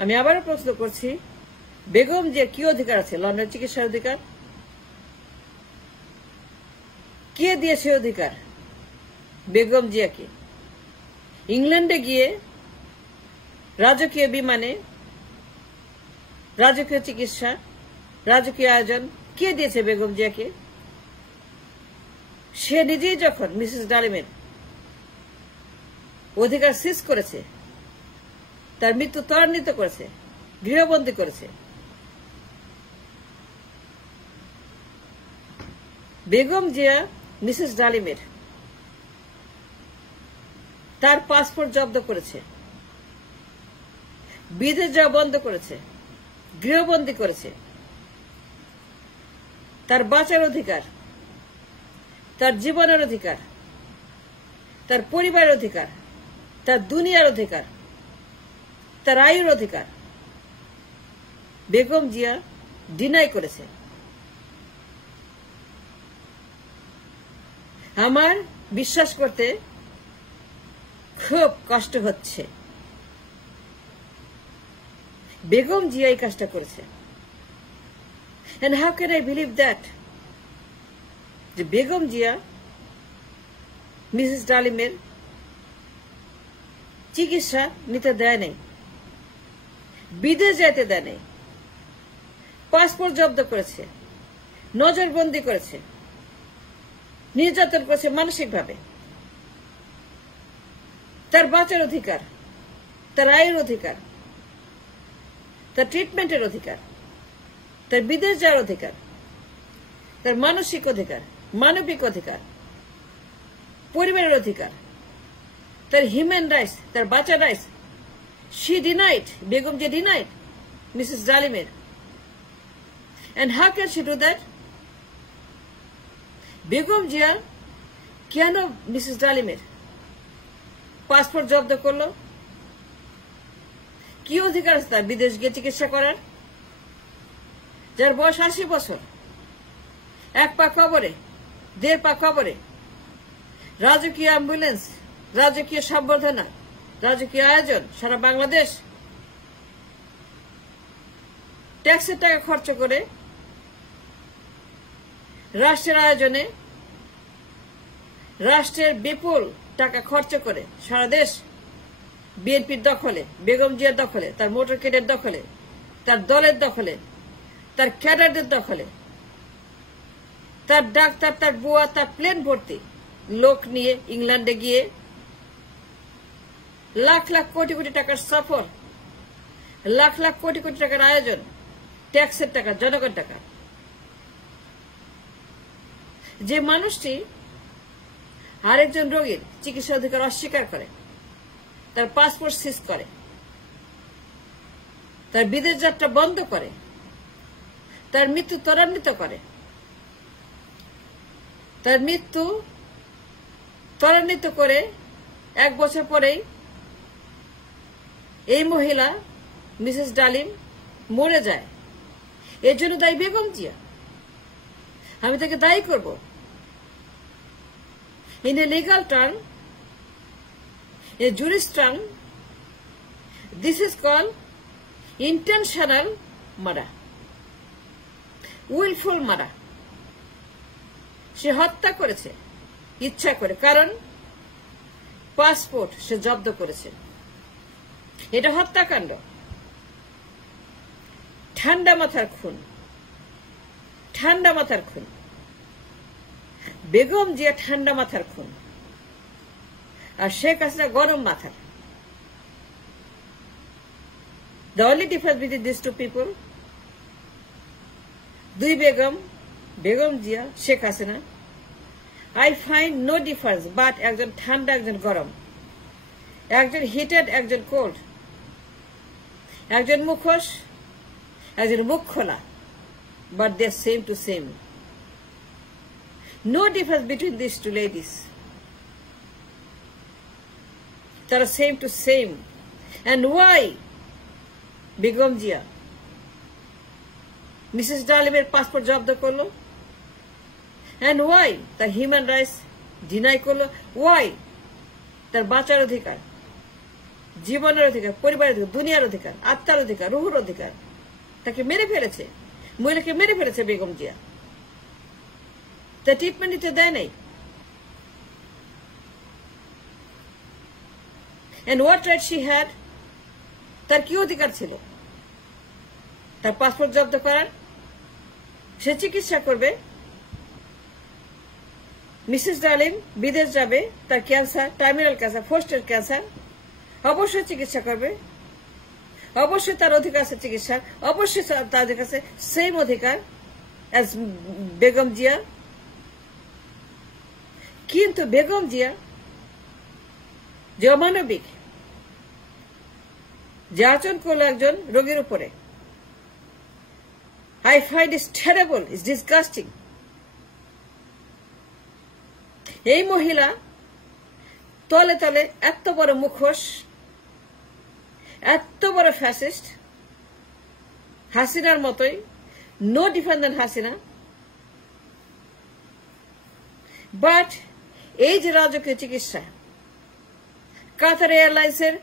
আমি আবারও প্রশ্ন করছি, বেগম জিয়ার কি অধিকার আছে লন্ডন চিকিৎসার অধিকার? কে দিয়েছে অধিকার বেগম জিয়াকে ইংল্যান্ডে গিয়ে রাজকীয় বিমানে রাজকীয় চিকিৎসা, রাজকীয় আয়োজন কে দিয়েছে বেগম জিয়াকে? সে নিজেই যখন মিসেস ডালিমের অধিকার সিজ করেছে, তার মৃত্যু ত্বরান্বিত করেছে, গৃহবন্দী করেছে, বেগম জিয়া মিসেস ডালিমের তার পাসপোর্ট জব্দ করেছে, বিদেশ যাওয়া বন্ধ করেছে, গৃহবন্দী করেছে। তার বাঁচার অধিকার, তার জীবনের অধিকার, তার পরিবারের অধিকার, তার দুনিয়ার অধিকার, তার আয়ুর অধিকার বেগম জিয়া ডিনাই করেছে। আমার বিশ্বাস করতে খুব কষ্ট হচ্ছে বেগম জিয়া এই কাজটা করেছে। And how can I believe that? যে বেগম জিয়া মিসেস ডালিমের চিকিৎসা নিতে দেয় নাই, বিদেশ যেতে দেয় নাই, পাসপোর্ট জব্দ করেছে, নজরবন্দি করেছে, নির্যাতন করেছে মানসিকভাবে। তার বাঁচার অধিকার, তার আয়ের অধিকার, তার ট্রিটমেন্টের অধিকার, তার বিদেশ যাওয়ার অধিকার, তার মানসিক অধিকার, মানবিক অধিকার, পরিবারের অধিকার, তার হিউম্যান রাইটস, তার বাঁচার রাইটস, she denied, বেগম যে denied মিসেস জালিমের। And how can she do that? Begum জিয়া কেন মিসেস জালিমের পাসপোর্ট জব্দ করলো? কি অধিকার আছে তার বিদেশ গিয়ে চিকিৎসা করার? যার বয়স 80 বছর, এক পা কবরে, 1.5 পা কবরে, রাজকীয় অ্যাম্বুলেন্স, রাজকীয় সম্বর্ধনা, রাজকীয় আয়োজন সারা বাংলাদেশ, ট্যাক্সের টাকা খরচ করে রাষ্ট্রের আয়োজনে, রাষ্ট্রের বিপুল টাকা খরচ করে সারা দেশ বিএনপির দখলে, বেগম জিয়ার দখলে, তার মোটরকেডের দখলে, তার দলের দখলে, তার ক্যাডারদের দখলে, তার ডাক্তার, তার বুয়া, তার প্লেন ভর্তি লোক নিয়ে ইংল্যান্ডে গিয়ে লাখ লাখ কোটি কোটি টাকার সফর, লাখ লাখ কোটি কোটি টাকার আয়োজন, ট্যাক্সের টাকা, জনগণ টাকা। যে মানুষটি আরেকজন রোগীর চিকিৎসা অধিকার অস্বীকার করে, তার পাসপোর্ট সিজ করে, তার বিদেশ যাত্রা বন্ধ করে, তার মৃত্যু ত্বরান্বিত করে, তার মৃত্যু ত্বরান্বিত করে 1 বছর পরেই এই মহিলা মিসেস ডালিম মরে যায়। এর জন্য দায়ী বেগম জিয়া। আমি তাকে দায়ী করব। In a legal term, a jurist term, this is called intentional murder, willful murder. সে হত্যা করেছে ইচ্ছা করে, কারণ পাসপোর্ট সে জব্দ করেছে। এটা হত্যাকাণ্ড, ঠান্ডা মাথার খুন, ঠান্ডা মাথার খুন। বেগম জিয়া ঠান্ডা মাথার খুন, আর শেখ হাসিনা গরম মাথার। The only difference between these two people, দুই বেগম, বেগম জিয়া, শেখ Hasina, I find no difference, but একজন ঠান্ডা, একজন গরম, একজন হিটেড, একজন কোল্ড, একজন মুখোশ, একজন মুখ খোলা, but they are same to same. No difference between these two ladies. They are same to same. And why Begum Zia Mrs ডালিমের পাসপোর্ট জব্দ করলো? And why তার হিউম্যান রাইটস ডিনাই করলো? Why তার বাঁচার অধিকার, জীবনের অধিকার, পরিবারের অধিকার, দুনিয়ার অধিকার, আত্মার অধিকার, রুহুর অধিকার। তাকে মেরে ফেলেছে, মহিলাকে মেরে ফেলেছে বেগম জিয়া। তা ট্রিটমেন্ট দিতে দেয় নাই। And what right she had? তার কি অধিকার ছিল? তার পাসপোর্ট জব্দ করার? সে চিকিৎসা করবে। মিসেস ডার্লিং বিদেশ যাবে, তার ক্যান্সার, টার্মিনাল ক্যান্সার, ফোস্টের ক্যান্সার, অবশ্যই চিকিৎসা করবে। অবশ্যই তার অধিকার আছে চিকিৎসার, অবশ্যই তাদের কাছে সেম অধিকার অ্যাজ বেগম জিয়া। কিন্তু বেগম জিয়া যে অমানবিক, যে আচরণ করলো একজন রোগীর উপরে, I find it terrible, it's disgusting. এই মহিলা তলে তলে এত বড় মুখোশ, এত বড় ফ্যাসিস্ট, হাসিনার মতোই, no different than Hasina. But এই যে রাজকীয় চিকিৎসা, কাতার এয়ারলাইন্সের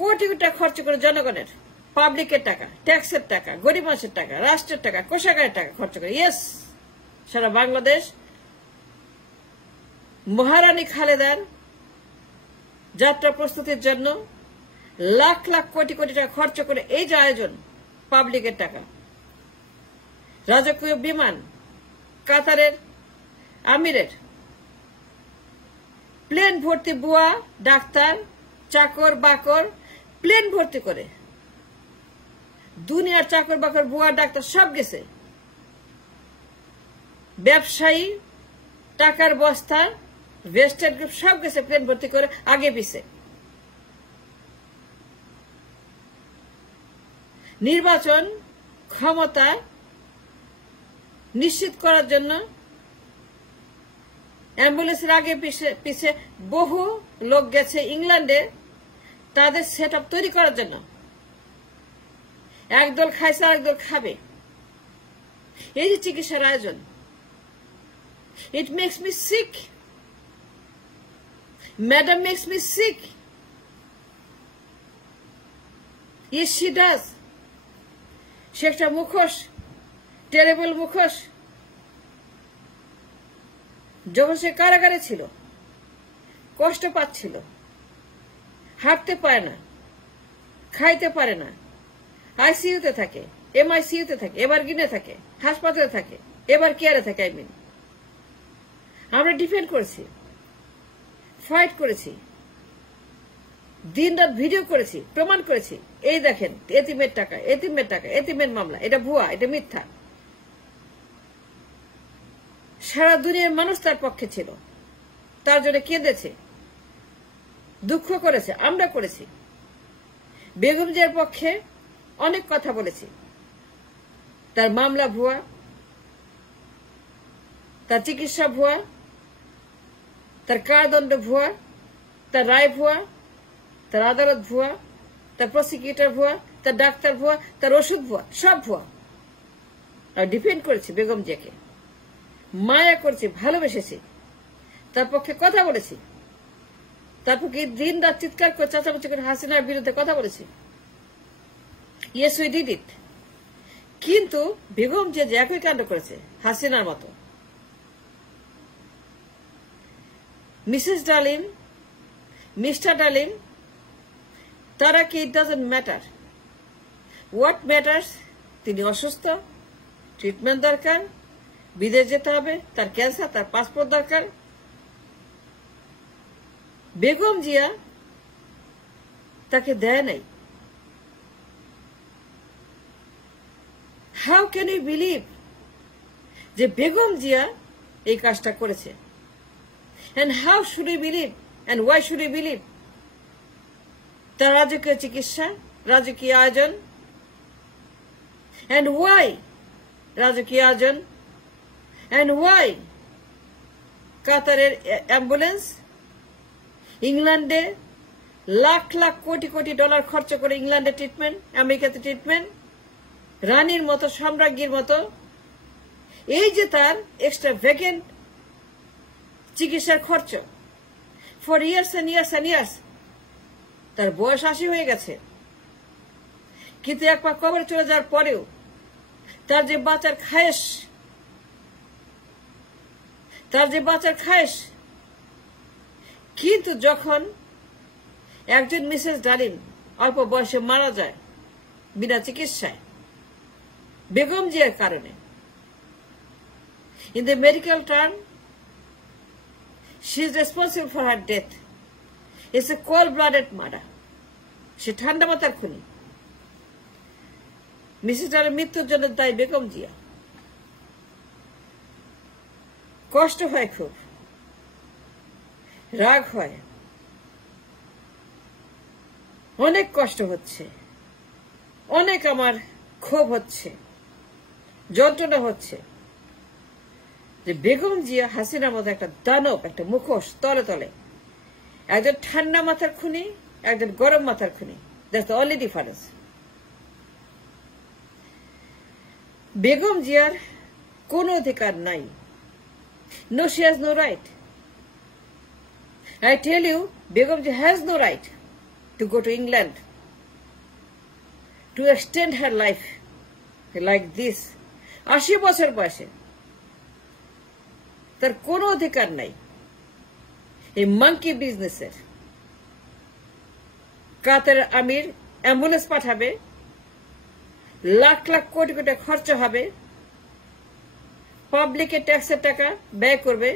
কোটি কোটি টাকা খরচ করে জনগণের, পাবলিকের টাকা, ট্যাক্সের টাকা, গরিব মানুষের টাকা, রাষ্ট্রের টাকা, কোষাগারের টাকা খরচ করে, ইয়েস, সারা বাংলাদেশ মহারানী খালেদার যাত্রা প্রস্তুতির জন্য লাখ লাখ কোটি কোটি টাকা খরচ করে এই যে আয়োজন, পাবলিকের টাকা, রাজকীয় বিমান, কাতারের আমিরের, প্লেন ভর্তি বুয়া, ডাক্তার, চাকর বাকর, প্লেন ভর্তি করে দুনিয়ার চাকর বাকর, বুয়া, ডাক্তার সব গেছে। ব্যবসায়ী, টাকার বস্তা, ভেস্টেড গ্রুপ সব গেছে প্লেন ভর্তি করে আগে পিছে। নির্বাচন ক্ষমতা নিশ্চিত করার জন্য অ্যাম্বুলেন্সের আগে পিছে বহু লোক গেছে ইংল্যান্ডে তাদের সেট আপ তৈরি করার জন্য। একদল খাইছে, আরেকদল খাবে। এই যে চিকিৎসার আয়োজন, it makes me sick, madam makes me sick. Yes she does. সে একটা মুখোশ, টেরেবল মুখোশ। যখন সে কারাগারে ছিল, কষ্ট পাচ্ছিল, হাঁটতে পারে না, খাইতে পারে না, আইসিইউতে থাকে, এমআইসিইউতে থাকে, এবার গিনে থাকে, হাসপাতালে থাকে, এবার কেয়ারে থাকে। আমরা ডিফেন্ড করেছি, ফাইট করেছি, দিন রাত ভিডিও করেছি, প্রমাণ করেছি। এই দেখেন এতিমের টাকা, এতিমের টাকা, এতিমের মামলা, এটা ভুয়া, এটা মিথ্যা। সারা দুনিয়ার মানুষ তার পক্ষে ছিল, তার জন্য কেঁদেছে, দুঃখ করেছে, আমরা করেছি। বেগম জিয়ার পক্ষে অনেক কথা বলেছি। তার মামলা ভুয়া, তার চিকিৎসা ভুয়া, তার কারাদণ্ড ভুয়া, তার রায় ভুয়া, তার আদালত ভুয়া, তার প্রসিকিউটর ভুয়া, তার ডাক্তার ভুয়া, তার ওষুধ ভুয়া, সব ভুয়া। আর ডিফেন্ড করেছি বেগম জিয়াকে, মায়া করছি, ভালোবেসেছি, তার পক্ষে কথা বলেছি, তার পক্ষে দিন রাত চিৎকার করে চাচামুচি করে হাসিনার বিরুদ্ধে কথা বলেছি। Yes we did it. কিন্তু বেগম জিয়া যে একই কাণ্ড করেছে হাসিনার মতো। মিসেস ডার্লিং, মিস্টার ডার্লিং, তারা কি, it doesn't matter. What matters, তিনি অসুস্থ, ট্রিটমেন্ট দরকার, বিদেশ যেতে হবে, তার ক্যান্সার, তার পাসপোর্ট দরকার। বেগম জিয়া তাকে দেয় নাই। হাউ ক্যান ইউ বিলিভ যে বেগম জিয়া এই কাজটা করেছে? And how should we believe and why should we believe? তার রাজকীয় চিকিৎসা, রাজকীয় আয়োজন, and why রাজকীয় আয়োজন, and why কাতারের অ্যাম্বুলেন্স, ইংল্যান্ডে লাখ লাখ কোটি কোটি ডলার খরচ করে ইংল্যান্ডে ট্রিটমেন্ট, আমেরিকাতে ট্রিটমেন্ট, রানীর মতো, সম্রাজ্ঞীর মতো। এই যে তার এক্সট্রা ভ্যাকেন্ট চিকিৎসার খরচ for years and years and years, তার বয়স 80 হয়ে গেছে, কিন্তু এক পা কবরে চলে যাওয়ার পরেও তার যে বাঁচার খায়েশ, কিন্তু যখন একজন মিসেস ডালিম অল্প বয়সে মারা যায় বিনা চিকিৎসায় বেগম জিয়ার কারণে, in the medical term she is responsible for her death. It's a cold-blooded murder. সে ঠান্ডা মাথার খুনি। মিসেস ডালিমের মৃত্যুর জন্য দায়ী বেগম জিয়া। কষ্ট হয়, খুব রাগ হয়, অনেক কষ্ট হচ্ছে, অনেক আমার ক্ষোভ হচ্ছে, যন্ত্রণা হচ্ছে যে বেগম জিয়া হাসিনার মতো একটা দানব, একটা মুখোশ, তলে তলে একজন ঠান্ডা মাথার খুনি, একজন গরম মাথার খুনি। That's the only difference. Begum জিয়ার কোন অধিকার নাই। No, she has no right. I tell you, Begum Ji has no right to go to England, to extend her life like this. 80 বছর বয়সে তার কোনো অধিকার নাই এই মাঙ্কি বিজনেসের। কাতারের আমির অ্যাম্বুলেন্স পাঠাবে, লাখ লাখ কোটি কোটি খরচ হবে, পাবলিকের ট্যাক্সের টাকা ব্যয় করবে,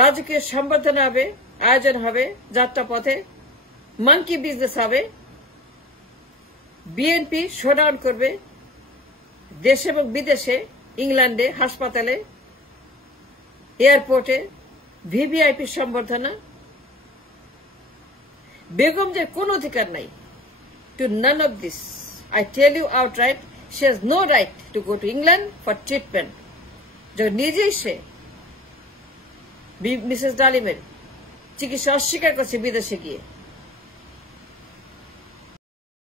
রাজকীয় সম্বর্ধনা হবে, আয়োজন হবে, যাত্রা পথে মাঙ্কি বিজনেস হবে, বিএনপি শোডাউন করবে দেশে এবং বিদেশে, ইংল্যান্ডে, হাসপাতালে, এয়ারপোর্টে ভিভিআইপি সম্বর্ধনা। বেগম যে কোনো অধিকার নাই two none of this. I tell you outright, she has no right to go to England for treatment. যখন নিজেই সে মিসেস ডালিমের চিকিৎসা অস্বীকার করছে বিদেশে গিয়ে,